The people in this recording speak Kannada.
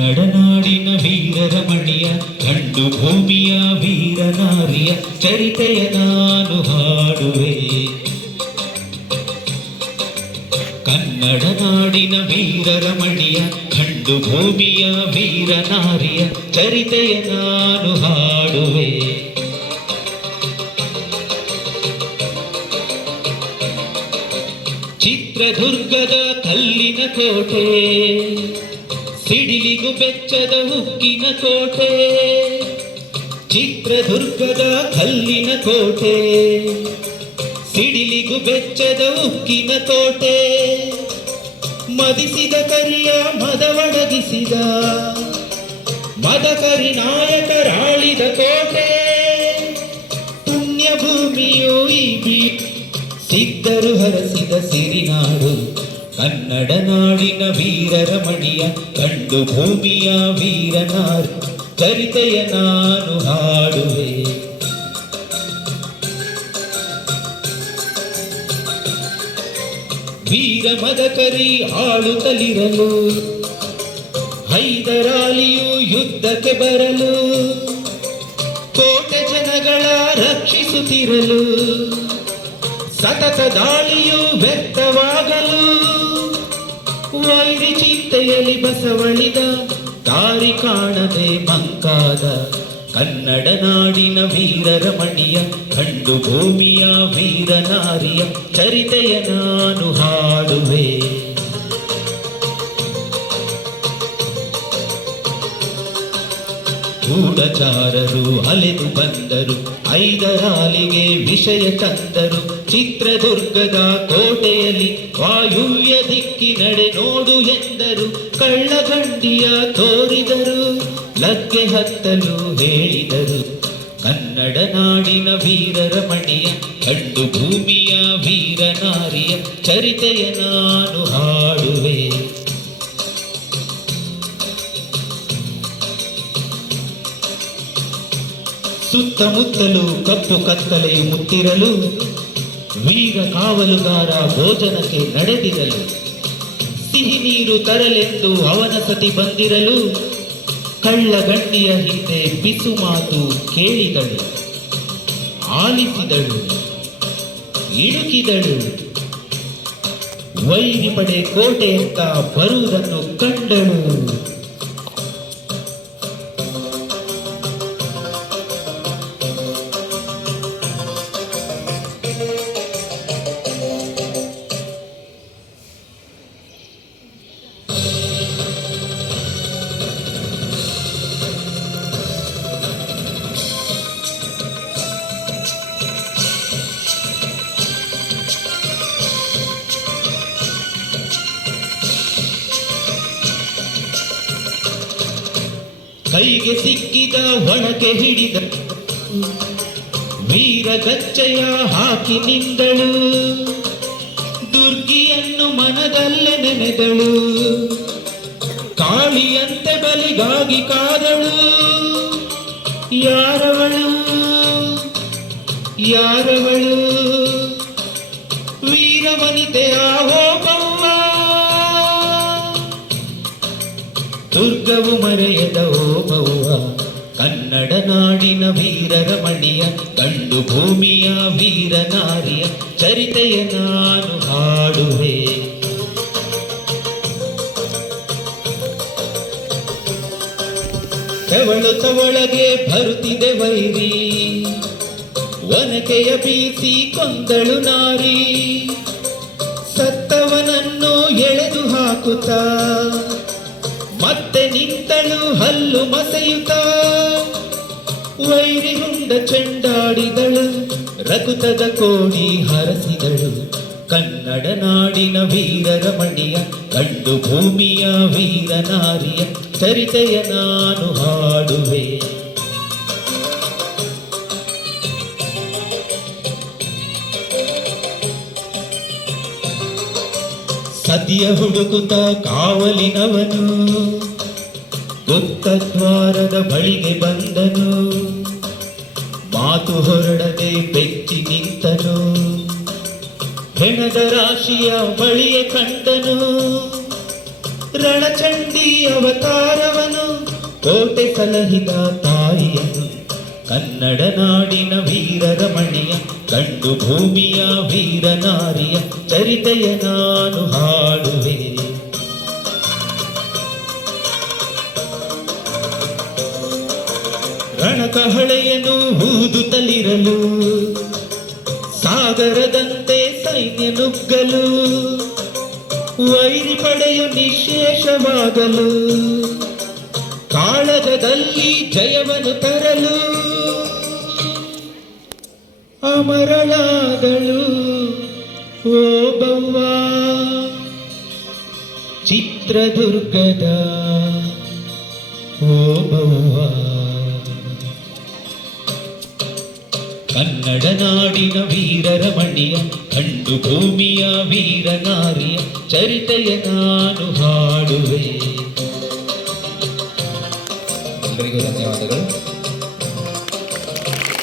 ಕನ್ನಡ ನಾಡಿನ ವೀರರ ಮಣಿಯ ಕಂಡು ಭೂಮಿಯ ವೀರ ನಾರಿಯ ಚರಿತೆಯ ನಾನು ಹಾಡುವೆ. ಕನ್ನಡನಾಡಿನ ವೀರರ ಮಣಿಯ ಕಂಡು ಭೂಮಿಯ ವೀರ ನಾರಿಯ ಚರಿತೆಯ ನಾನು ಹಾಡುವೆ. ಚಿತ್ರದುರ್ಗದ ಕಲ್ಲಿನ ಕೋಟೆ ಸಿಡಿಲಿಗು ಬೆಚ್ಚದ ಉಕ್ಕಿನ ಕೋಟೆ, ಚಿತ್ರದುರ್ಗದ ಕಲ್ಲಿನ ಕೋಟೆ. ಸಿಡಿಲಿಗು ಬೆಚ್ಚದ ಉಕ್ಕಿನ ಕೋಟೆ, ಮದಿಸಿದ ಕರಿಯ ಮದವಡಗಿಸಿದ ಮದಕರಿ ನಾಯಕರಾಳಿದ ಕೋಟೆ. ಪುಣ್ಯ ಭೂಮಿಯು ಈ ಬೀ ಸಿದ್ಧರು ಹರಸಿದ ಸಿರಿನಾಡು ಕನ್ನಡ ನಾಡಿನ ವೀರರ ಮಣಿಯ ಕಂಡು ಭೂಮಿಯ ವೀರನಾರು, ಕರಿತೆಯ ನಾನು ಹಾಡುವೆ. ವೀರ ಮದಕರಿ ಆಳುತ್ತಲಿರಲು ಹೈದರಾಲಿಯು ಯುದ್ಧಕ್ಕೆ ಬರಲು, ಕೋಟೆ ಜನಗಳ ರಕ್ಷಿಸುತ್ತಿರಲು, ಸತತ ದಾಳಿಯು ವ್ಯಕ್ತವಾಗಲು. ವೈರಿ ಚಿಂತೆಯಲ್ಲಿ ಬಸವಳಿದ ದಾರಿ ಕಾಣದೆ ಮಂಕಾದ ಕನ್ನಡ ನಾಡಿನ ವೀರರ ಮಣಿಯ ಕಂಡು ಭೂಮಿಯ ವೀರ ನಾರಿಯ ಚರಿತೆಯ ನಾನು ಹಾಡುವೆ. ಗೂಢಚಾರರು ಅಲೆದು ಬಂದರು. ಐದರಾಲಿಗೆ ವಿಷಯ ತಂದರು. ಚಿತ್ರದುರ್ಗದ ಕೋಟೆಯಲ್ಲಿ ವಾಯುವ್ಯ ದಿಕ್ಕಿನಡೆ ನೋಡು ಎಂದರು. ಕಳ್ಳಗಂಡಿಯ ತೋರಿದರು, ಲಗ್ಗೆ ಹತ್ತಲು ಹೇಳಿದರು. ಕನ್ನಡ ನಾಡಿನ ವೀರರ ಮಣಿಯ, ಕಂಡು ಭೂಮಿಯ ವೀರ ನಾರಿಯ ಚರಿತೆಯ ನಾನು ಹಾಡುವೆ. ಸುತ್ತಮುತ್ತಲು ಕಪ್ಪು ಕತ್ತಲೆಯು ಮುತ್ತಿರಲು, ವೀರ ಕಾವಲುಗಾರ ಭೋಜನಕ್ಕೆ ನಡೆದಿರಲು, ಸಿಹಿ ನೀರು ತರಲೆಂದು ಅವನ ಸತಿ ಬಂದಿರಲು ಕಳ್ಳಗಂಡಿಯ ಹಿಂದೆ ಬಿಸು ಮಾತು ಕೇಳಿದಳು, ಆಲಿಸಿದಳು, ಇಣುಕಿದಳು. ವೈರಿ ಪಡೆ ಕೋಟೆಯತ್ತ ಬರುವುದನ್ನು ಕಂಡಳು. ಕೈಗೆ ಸಿಕ್ಕಿದ ಒಣಕೆ ಹಿಡಿದ ವೀರ ಕಚ್ಚೆಯ ಹಾಕಿ ನಿಂದಳು. ದುರ್ಗಿಯನ್ನು ಮನದಲ್ಲೇ ನೆನೆದಳು. ಕಾಳಿಯಂತೆ ಬಲಿಗಾಗಿ ಕಾದಳು. ಯಾರವಳು? ಯಾರವಳು? ವೀರವನಿತೆಯ ಹೋಗವ್ವ ದುರ್ಗವು ಮರೆಯದ ಓಬವ್ವ ಕನ್ನಡ ನಾಡಿನ ವೀರರ ಮಣಿಯ ಕಂಡು ಭೂಮಿಯ ವೀರ ನಾರಿಯ ಚರಿತೆಯ ನಾನು ಹಾಡುವೆ. ತವಳು ತವಳಗೆ ಬರುತ್ತಿದೆ ವೈರಿ, ಒನಕೆಯ ಬೀಸಿ ಕೊಂದಳು ನಾರಿ. ಸತ್ತವನನ್ನು ಎಳೆದು ಹಾಕುತ್ತ, ಮತ್ತೆ ನಿಂತಳು ಹಲ್ಲು ಮಸೆಯುತ್ತ. ವೈರಿ ಚೆಂಡಾಡಿಗಳು, ರಘುತದ ಕೋಡಿ ಹರಸಿದಳು ಕನ್ನಡ ನಾಡಿನ ವೀರರ ಮಣಿಯ ಕಂಡು ಭೂಮಿಯ ವೀರ ನಾರಿಯ ಚರಿತೆಯ ನಾನು ಹಾಡುವೆ. ಸತಿಯ ಹುಡುಕುತ್ತ ಕಾವಲಿನವನು ಗುಪ್ತದ್ವಾರದ ಬಳಿಗೆ ಬಂದನು. ಮಾತು ಹೊರಡದೆ ಬೆಚ್ಚಿ ನಿಂತನು. ಹೆಣದ ರಾಶಿಯ ಬಳಿಯ ಕಂಡನು. ರಣಚಂಡಿ ಅವತಾರವನು. ಕೋಟೆ ಸಲಹಿದ ತಾಯಿಯನು ಕನ್ನಡ ನಾಡಿನ ವೀರರ ಮಣಿಯ ಕಂಡು ಭೂಮಿಯ ವೀರ ನಾರಿಯ ಚರಿತೆಯ ನಾನು ಹಾಡುವೆ. ರಣಕಹಳೆಯನ್ನು ಊದುತ್ತಲಿರಲು ಸಾಗರದಂತೆ ಸೈನ್ಯ ನುಗ್ಗಲು, ವೈರಿ ಪಡೆಯು ನಿಶೇಷವಾಗಲು, ಕಾಳಗದಲ್ಲಿ ಜಯವನ್ನು ತರಲು, ಅಮರಳಾದಳು ಓ ಬವ್ವ. ಚಿತ್ರದುರ್ಗದ ಓ ಕನ್ನಡ ನಾಡಿನ ವೀರರ ಮಣಿಯ ಕಂಡು ಭೂಮಿಯ ವೀರ ನಾರಿಯ ಚರಿತೆಯ ನಾನು ಹಾಡುವೆ. ಎಲ್ಲರಿಗೂ ಧನ್ಯವಾದಗಳು.